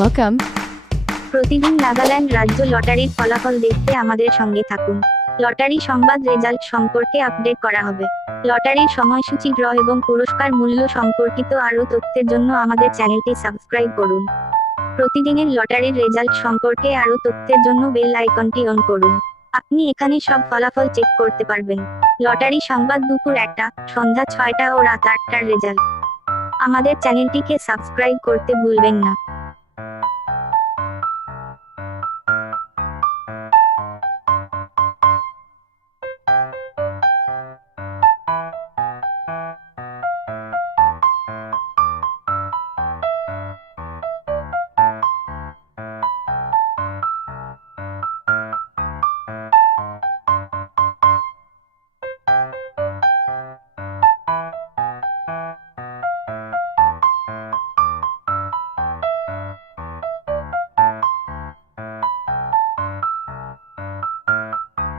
Welcome. প্রতিদিন নাগাল্যান্ড রাজ্য লটারির ফলাফল দেখতে আমাদের সঙ্গে থাকুন। লটারি সংবাদ রেজাল্ট সম্পর্কে আপডেট করা হবে। লটারির সময়সূচি, ড্র এবং পুরস্কার মূল্য সম্পর্কিত আরও তথ্যের জন্য আমাদের চ্যানেলটি সাবস্ক্রাইব করুন। প্রতিদিনের লটারির রেজাল্ট সম্পর্কে আরও তথ্যের জন্য বেল আইকনটি অন করুন। আপনি এখানে সব ফলাফল চেক করতে পারবেন। লটারি সংবাদ দুপুর 1টা, সন্ধ্যা 6টা ও রাত 8টার রেজাল্ট। আমাদের চ্যানেলটিকে সাবস্ক্রাইব করতে ভুলবেন না।